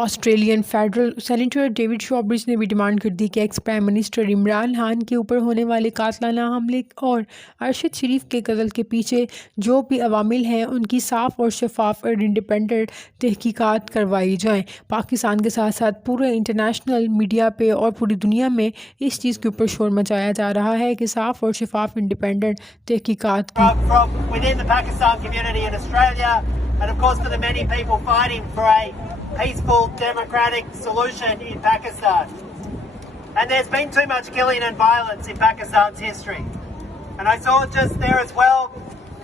Australian federal senator David شابرج نے بھی demand کر دی کہ ex prime minister Imran Khan کے اوپر ہونے والے قاتلانہ حملے اور ارشد شریف کے قتل کے پیچھے جو بھی عوامل ہیں ان کی صاف اور شفاف اور انڈیپینڈنٹ تحقیقات کروائی جائیں۔ پاکستان کے ساتھ ساتھ پورے انٹرنیشنل میڈیا پہ اور پوری دنیا میں اس چیز کے اوپر شور مچایا جا رہا ہے کہ صاف اور شفاف انڈیپینڈنٹ تحقیقات کی۔ And of course for the many people fighting for a peaceful democratic solution in Pakistan. And there's been too much killing and violence in Pakistan's history. And I saw just there as well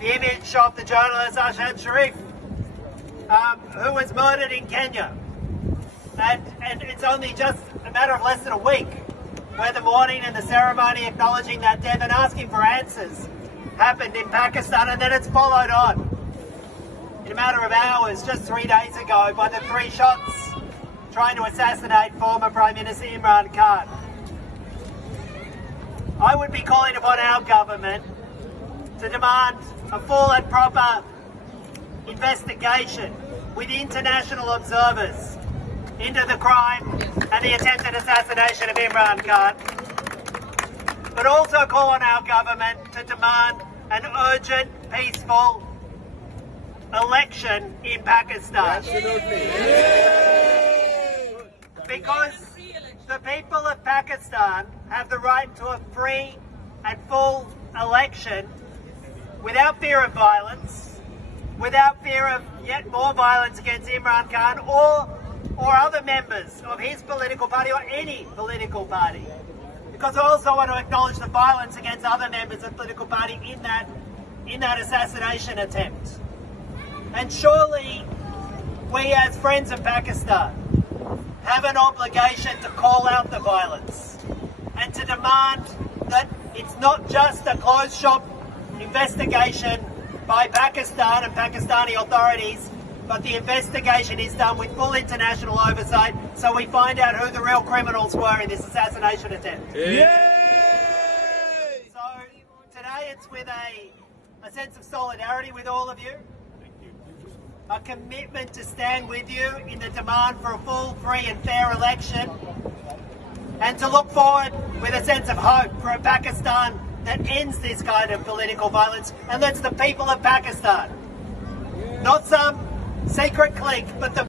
the image of the journalist Arshad Sharif, who was murdered in Kenya. And it's only just a matter of less than a week where the mourning and the ceremony acknowledging that death and asking for answers happened in Pakistan, and then it's followed on in a matter of hours, just 3 days ago, by the 3 shots trying to assassinate former Prime Minister Imran Khan. I would be calling upon our government to demand a full and proper investigation with international observers into the crime and the attempted assassination of Imran Khan, but also call on our government to demand an urgent, peaceful election in Pakistan. Absolutely. Because the people of Pakistan have the right to a free and full election without fear of violence, without fear of yet more violence against Imran Khan or other members of his political party or any political party. Because I also want to acknowledge the violence against other members of the political party in that assassination attempt. And surely we as friends of Pakistan have an obligation to call out the violence and to demand that it's not just a closed shop investigation by Pakistan and Pakistani authorities, but the investigation is done with full international oversight so we find out who the real criminals were in this assassination attempt. So today it's with a sense of solidarity with all of you. A commitment to stand with you in the demand for a full, free and fair election, and to look forward with a sense of hope for a Pakistan that ends this kind of political violence and lets the people of Pakistan, not some secret clique, but the